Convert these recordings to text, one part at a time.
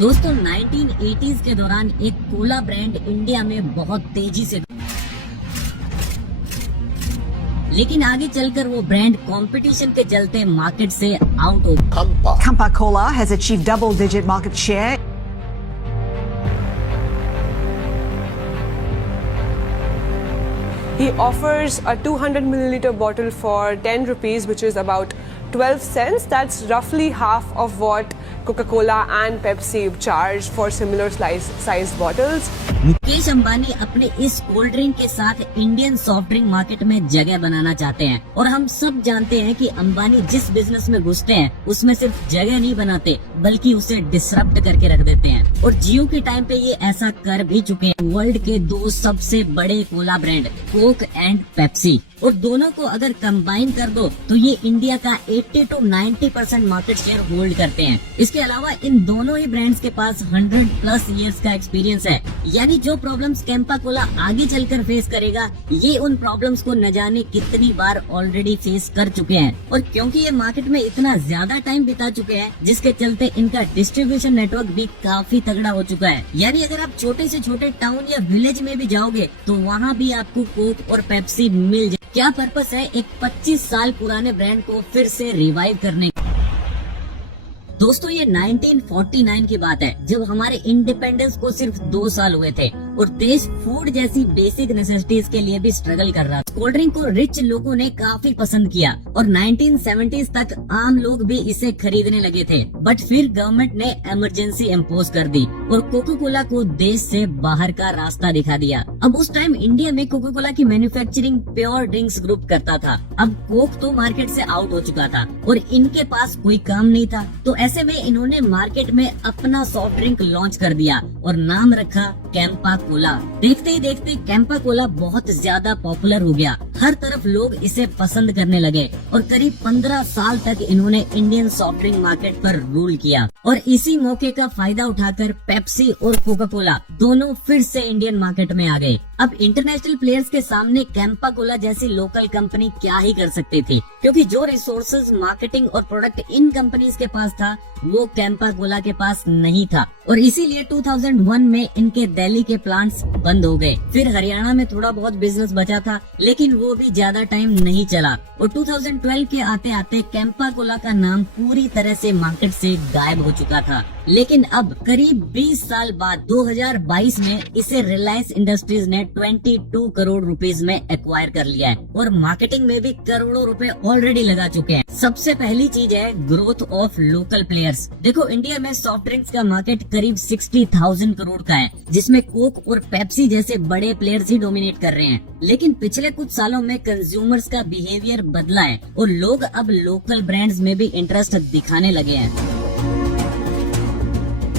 दोस्तों 1980s के दौरान एक कोला ब्रांड इंडिया में बहुत तेजी से, लेकिन आगे चलकर वो ब्रांड कंपटीशन के चलते मार्केट से आउट हो गया। Campa Cola has achieved double-digit market share. He offers a 200 milliliter bottle for 10 rupees, which is about 12 cents. That's roughly half of what Coca-Cola and Pepsi charge for similar sized bottles. Mukesh Ambani अपने इस cold drink के साथ Indian soft drink market में जगह बनाना चाहते हैं और हम सब जानते हैं कि अंबानी जिस बिजनेस में घुसते हैं उसमें सिर्फ जगह नहीं बनाते बल्कि उसे डिसरप्ट करके रख देते हैं और जियो के टाइम पे ये ऐसा कर भी चुके हैं। वर्ल्ड के दो सबसे बड़े Cola brand Coke and Pepsi, और दोनों को अगर कंबाइन कर दो तो ये इंडिया का 80 to 90% मार्केट शेयर होल्ड करते हैं। इसके अलावा इन दोनों ही ब्रांड्स के पास 100+ इयर्स का एक्सपीरियंस है, यानी जो प्रॉब्लम्स कैंपा कोला आगे चलकर फेस करेगा ये उन प्रॉब्लम्स को न जाने कितनी बार ऑलरेडी फेस कर चुके हैं। और क्योंकि ये मार्केट में इतना ज्यादा टाइम बिता चुके हैं जिसके चलते इनका डिस्ट्रीब्यूशन नेटवर्क भी काफी तगड़ा हो चुका है, यानी अगर आप छोटे से छोटे टाउन या विलेज में भी जाओगे तो वहाँ भी आपको कोक और पेप्सी मिल जाए। क्या पर्पस है एक 25 साल पुराने ब्रांड को फिर से रिवाइव करने का? दोस्तों ये 1949 की बात है जब हमारे इंडिपेंडेंस को सिर्फ 2 साल हुए थे और देश फूड जैसी बेसिक नेसेसिटीज के लिए भी स्ट्रगल कर रहा था। कोल्ड ड्रिंक को रिच लोगों ने काफी पसंद किया और 1970s तक आम लोग भी इसे खरीदने लगे थे, बट फिर गवर्नमेंट ने इमरजेंसी इम्पोज कर दी और कोका कोला को देश से बाहर का रास्ता दिखा दिया। अब उस टाइम इंडिया में कोका कोला की मैन्युफैक्चरिंग प्योर ड्रिंक्स ग्रुप करता था। अब कोक तो मार्केट से आउट हो चुका था और इनके पास कोई काम नहीं था, तो ऐसे में इन्होंने मार्केट में अपना सॉफ्ट ड्रिंक लॉन्च कर दिया और नाम रखा कैंपा कोला। देखते ही देखते कैंपा कोला बहुत ज्यादा पॉपुलर हो गया, हर तरफ लोग इसे पसंद करने लगे और करीब 15 साल तक इन्होंने इंडियन सॉफ्ट ड्रिंक मार्केट पर रूल किया। और इसी मौके का फायदा उठाकर पेप्सी और कोका कोला दोनों फिर से इंडियन मार्केट में आ गए। अब इंटरनेशनल प्लेयर्स के सामने कैंपा कोला जैसी लोकल कंपनी क्या ही कर सकती थी, क्योंकि जो रिसोर्सेज, मार्केटिंग और प्रोडक्ट इन कंपनीज के पास था वो कैंपा कोला के पास नहीं था। और इसीलिए 2001 में इनके दिल्ली के प्लांट्स बंद हो गए। फिर हरियाणा में थोड़ा बहुत बिजनेस बचा था, लेकिन वो भी ज्यादा टाइम नहीं चला और 2012 के आते आते कैंपा कोला का नाम पूरी तरह से मार्केट से गायब हो चुका था। लेकिन अब करीब 20 साल बाद 2022 में इसे रिलायंस इंडस्ट्रीज ने 22 करोड़ रुपीस में एक्वायर कर लिया है और मार्केटिंग में भी करोड़ों रुपए ऑलरेडी लगा चुके हैं। सबसे पहली चीज है ग्रोथ ऑफ लोकल प्लेयर्स। देखो इंडिया में सॉफ्ट ड्रिंक्स का मार्केट करीब 60,000 करोड़ का है, जिसमें कोक और पेप्सी जैसे बड़े प्लेयर्स ही डोमिनेट कर रहे हैं। लेकिन पिछले कुछ सालों में कंज्यूमर्स का बिहेवियर बदला है और लोग अब लोकल ब्रांड्स में भी इंटरेस्ट दिखाने लगे हैं।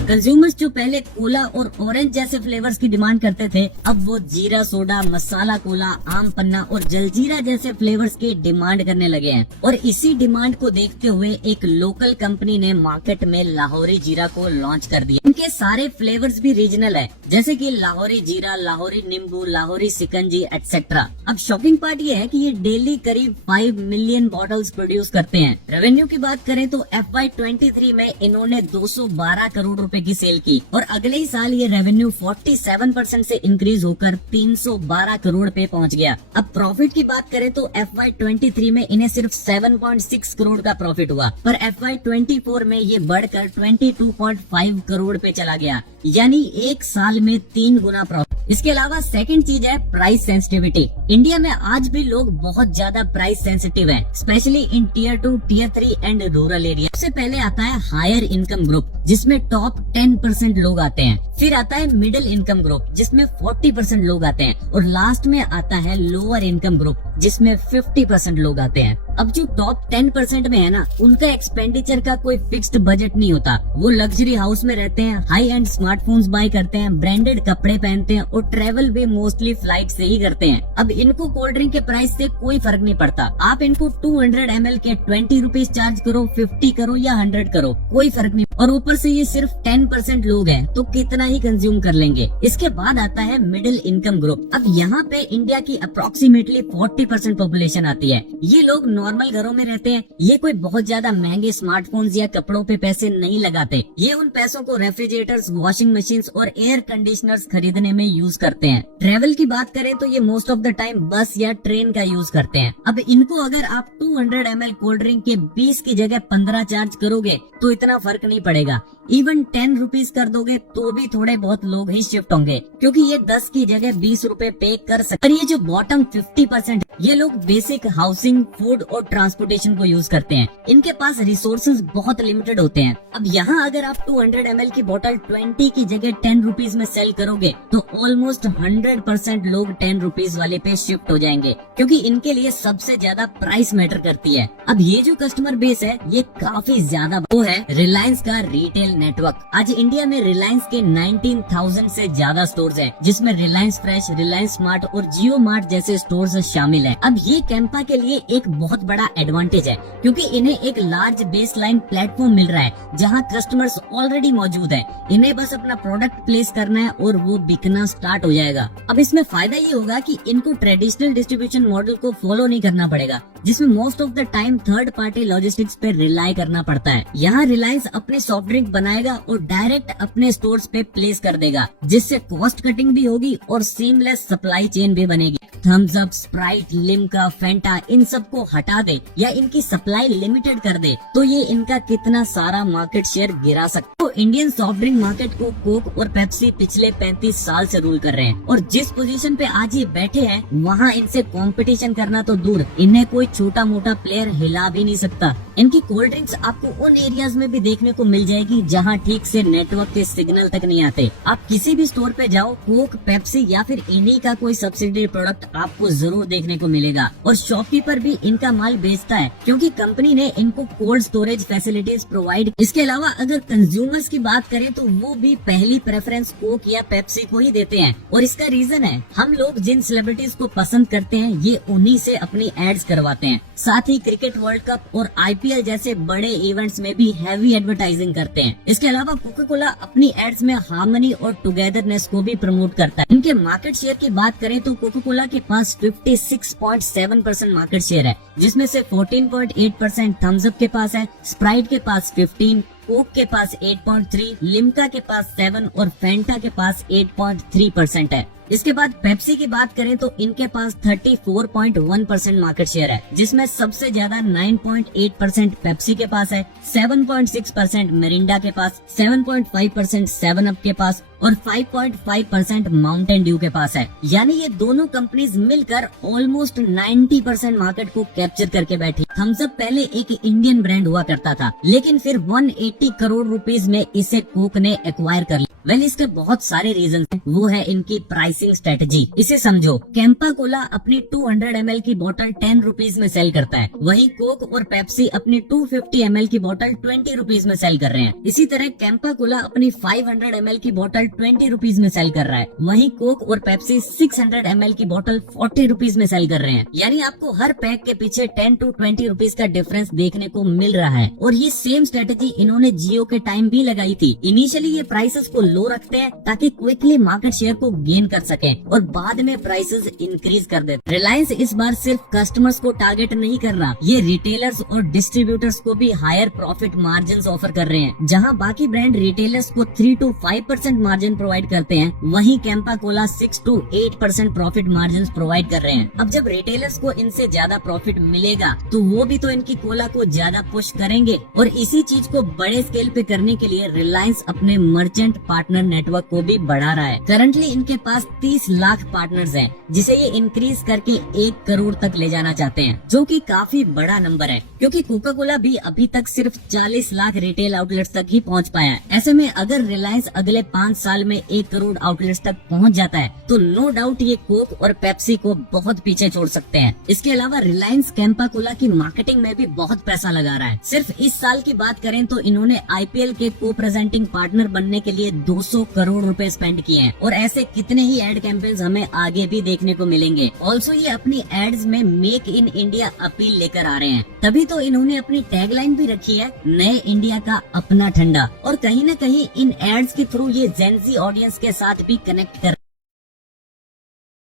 कंज्यूमर्स जो पहले कोला और ऑरेंज जैसे फ्लेवर्स की डिमांड करते थे, अब वो जीरा सोडा, मसाला कोला, आम पन्ना और जलजीरा जैसे फ्लेवर्स की डिमांड करने लगे हैं। और इसी डिमांड को देखते हुए एक लोकल कंपनी ने मार्केट में लाहौरी जीरा को लॉन्च कर दिया। इनके सारे फ्लेवर्स भी रीजनल है, जैसे कि लाहौरी जीरा, लाहौरी नींबू, लाहौरी सिकंजी एटसेट्रा। अब शॉकिंग पार्ट ये है कि ये डेली करीब 5 मिलियन बॉटल्स प्रोड्यूस करते हैं। रेवेन्यू की बात करें तो FY23 में इन्होंने 212 करोड़ रुपए की सेल की और अगले ही साल ये रेवेन्यू 47% से इंक्रीज होकर 312 करोड़ पे पहुंच गया। अब प्रॉफिट की बात करें तो FY23 में इन्हें सिर्फ 7.6 करोड़ का प्रॉफिट हुआ, पर FY24 में ये बढ़कर 22.5 करोड़ पे चला गया, यानी एक साल में 3 गुना प्रॉफिट। इसके अलावा सेकंड चीज है प्राइस सेंसिटिविटी। इंडिया में आज भी लोग बहुत ज्यादा प्राइस सेंसिटिव हैं, specially in Tier 2, Tier 3 and rural area. सबसे पहले आता है हायर इनकम ग्रुप, जिसमें टॉप 10% लोग आते हैं। फिर आता है मिडिल इनकम ग्रुप, जिसमें 40% लोग आते हैं और लास्ट में आता है लोअर इनकम ग्रुप, जिसमें 50% लोग आते हैं। अब जो टॉप 10% में है ना, उनका एक्सपेंडिचर का कोई फिक्स्ड बजट नहीं होता। वो लग्जरी हाउस में रहते हैं, हाई एंड स्मार्टफोन्स बाय करते हैं, ब्रांडेड कपड़े पहनते हैं और ट्रेवल भी मोस्टली फ्लाइट से ही करते हैं। अब इनको कोल्ड ड्रिंक के प्राइस से कोई फर्क नहीं पड़ता। आप इनको 200 ml के 20 रुपीज चार्ज करो, 50 करो या 100 करो, कोई फर्क नहीं। और ऊपर से ये सिर्फ 10% लोग हैं, तो कितना ही कंज्यूम कर लेंगे। इसके बाद आता है मिडिल इनकम ग्रुप। अब यहाँ पे इंडिया की अप्रोक्सीमेटली 40% पॉपुलेशन आती है। ये लोग नॉर्मल घरों में रहते हैं। ये कोई बहुत ज्यादा महंगे स्मार्टफोन्स या कपड़ों पे पैसे नहीं लगाते। ये उन पैसों को रेफ्रिजरेटर्स, वॉशिंग मशीन्स और एयर कंडीशनर्स खरीदने में यूज करते हैं। ट्रेवल की बात करें तो ये मोस्ट ऑफ द टाइम बस या ट्रेन का यूज करते हैं। अब इनको अगर आप 200 ml कोल्ड ड्रिंक के 20 की जगह 15 चार्ज करोगे तो इतना फर्क नहीं पड़ेगा। इवन 10 रुपीज कर दोगे तो भी थोड़े बहुत लोग ही शिफ्ट होंगे, क्योंकि ये 10 की जगह 20 रुपए पे कर सकते। और ये जो बॉटम 50% ये लोग बेसिक हाउसिंग, फूड और ट्रांसपोर्टेशन को यूज करते हैं। इनके पास रिसोर्सेज बहुत लिमिटेड होते हैं। अब यहाँ अगर आप 200 ml की बोतल 20 की जगह 10 रुपीज में सेल करोगे तो ऑलमोस्ट 100% लोग 10 रुपीज वाले पे शिफ्ट हो जाएंगे, क्योंकि इनके लिए सबसे ज्यादा प्राइस मैटर करती है। अब ये जो कस्टमर बेस है ये काफी ज्यादा वो है रिलायंस का रिटेल नेटवर्क। आज इंडिया में रिलायंस के 19,000 से ज्यादा स्टोर्स हैं, जिसमें रिलायंस फ्रेश, रिलायंस स्मार्ट और जियो मार्ट जैसे स्टोर्स शामिल हैं। अब ये कैंपा के लिए एक बहुत बड़ा एडवांटेज है, क्योंकि इन्हें एक लार्ज बेस लाइन प्लेटफॉर्म मिल रहा है जहां कस्टमर्स ऑलरेडी मौजूद है। इन्हें बस अपना प्रोडक्ट प्लेस करना है और वो बिकना स्टार्ट हो जाएगा। अब इसमें फायदा ये होगा कि इनको ट्रेडिशनल डिस्ट्रीब्यूशन मॉडल को फॉलो नहीं करना पड़ेगा, जिसमें most of the time third party logistics पे रिलाई करना पड़ता है। यहाँ रिलायंस अपने सॉफ्ट ड्रिंक बनाएगा और डायरेक्ट अपने स्टोर्स पे प्लेस कर देगा, जिससे कॉस्ट कटिंग भी होगी और सीमलेस सप्लाई चेन भी बनेगी। थम्स अप, स्प्राइट, लिम्का, फेंटा इन सबको हटा दे या इनकी सप्लाई लिमिटेड कर दे तो ये इनका कितना सारा मार्केट शेयर गिरा सकता है। तो इंडियन सॉफ्ट ड्रिंक मार्केट को कोक और पेप्सी पिछले 35 साल से रूल कर रहे हैं, और जिस पोजीशन पे आज ये बैठे हैं वहाँ इनसे कंपटीशन करना तो दूर, इन्हें कोई छोटा मोटा प्लेयर हिला भी नहीं सकता। इनकी कोल्ड ड्रिंक्स आपको उन एरियाज में भी देखने को मिल जाएगी जहाँ ठीक से नेटवर्क के सिग्नल तक नहीं आते। आप किसी भी स्टोर पे जाओ, कोक, पेप्सी या फिर इन्हीं का कोई सब्सिडी प्रोडक्ट आपको जरूर देखने को मिलेगा। और शॉपकीपर भी इनका माल बेचता है, क्योंकि कंपनी ने इनको कोल्ड स्टोरेज फैसिलिटीज प्रोवाइड। इसके अलावा अगर कंज्यूमर्स की बात करें तो वो भी पहली प्रेफरेंस कोक या पेप्सी को ही देते हैं, और इसका रीजन है हम लोग जिन सेलिब्रिटीज को पसंद करते हैं ये उन्हीं से अपनी एड्स करवाते हैं। साथ ही क्रिकेट वर्ल्ड कप और IPL जैसे बड़े इवेंट्स में भी हैवी एडवर्टाइजिंग करते हैं। इसके अलावा कोका कोला अपनी एड्स में हार्मनी और टुगेदरनेस को भी प्रमोट करता है। इनके मार्केट शेयर की बात करें तो कोका कोला के पास 56.7% मार्केट शेयर है, जिसमें से 14.8% थम्स अप के पास है, स्प्राइट के पास 15, कोक के पास 8.3, लिम्का के पास 7 और फेंटा के पास 8.3% है। इसके बाद पेप्सी की बात करें तो इनके पास 34.1% मार्केट शेयर है, जिसमें सबसे ज्यादा 9.8% पेप्सी के पास है, 7.6% मिरिंडा के पास, 7.5% 7 अप के पास और 5.5% माउंटेन ड्यू के पास है। यानी ये दोनों कंपनीज मिलकर ऑलमोस्ट 90% मार्केट को कैप्चर करके बैठी। थम्स अप पहले एक इंडियन ब्रांड हुआ करता था, लेकिन फिर 180 करोड़ रुपीस में इसे कोक ने एक्वायर कर लिया। वेल, इसके बहुत सारे रीजन हैं। वो है इनकी प्राइसिंग स्ट्रेटजी। इसे समझो, कैंपा कोला अपनी 200 ml की बोतल 10 रुपीज में सेल करता है, वहीं कोक और पेप्सी अपनी 250 ml की बोतल 20 रुपीज में सेल कर रहे हैं। इसी तरह कैंपा कोला अपनी 500 ml की बोतल 20 रुपीज में सेल कर रहा है, वहीं कोक और पेप्सी 600 ml की बोतल 40 रुपीज में सेल कर रहे हैं। यानी आपको हर पैक के पीछे 10 to 20 रुपीज का डिफरेंस देखने को मिल रहा है। और ये सेम स्ट्रेटेजी इन्होंने जियो के टाइम भी लगाई थी। इनिशियली ये प्राइसेस को लो रखते हैं ताकि क्विकली मार्केट शेयर को गेन कर सकें और बाद में प्राइसेस इंक्रीज कर देते। रिलायंस इस बार सिर्फ कस्टमर्स को टारगेट नहीं कर रहा, ये रिटेलर्स और डिस्ट्रीब्यूटर्स को भी हायर प्रॉफिट मार्जिन ऑफर कर रहे हैं। जहां बाकी ब्रांड रिटेलर्स को 3 to 5% मार्जिन प्रोवाइड करते हैं, वहीं Campa Cola 6 to 8% profit margin provide कर रहे हैं। अब जब रिटेलर्स को इनसे ज्यादा प्रॉफिट मिलेगा तो वो भी तो इनकी कोला को ज्यादा पुश करेंगे, और इसी चीज को बड़े स्केल पे करने के लिए रिलायंस अपने मर्चेंट पार्टनर नेटवर्क को भी बढ़ा रहा है। करंटली इनके पास 30 लाख पार्टनर्स हैं, जिसे ये इंक्रीज करके 1 करोड़ तक ले जाना चाहते हैं, जो कि काफी बड़ा नंबर है, क्योंकि कोका कोला भी अभी तक सिर्फ 40 लाख रिटेल आउटलेट्स तक ही पहुंच पाया है। ऐसे में अगर रिलायंस अगले 5 साल में 1 करोड़ आउटलेट्स तक पहुंच जाता है तो नो डाउट ये कोक और पेप्सी को बहुत पीछे छोड़ सकते हैं। इसके अलावा रिलायंस कैंपा कोला की मार्केटिंग में भी बहुत पैसा लगा रहा है। सिर्फ इस साल की बात करें तो इन्होंने IPL के को प्रेजेंटिंग पार्टनर बनने के लिए 200 करोड़ रुपए स्पेंड किए हैं, और ऐसे कितने ही एड कैंपेन्स हमें आगे भी देखने को मिलेंगे। ऑल्सो ये अपनी एड्स में मेक इन इंडिया अपील लेकर आ रहे हैं, तभी तो इन्होंने अपनी टैगलाइन भी रखी है, नए इंडिया का अपना ठंडा। और कहीं न कहीं इन एड्स के थ्रू ये जेन जेनजी ऑडियंस के साथ भी कनेक्ट कर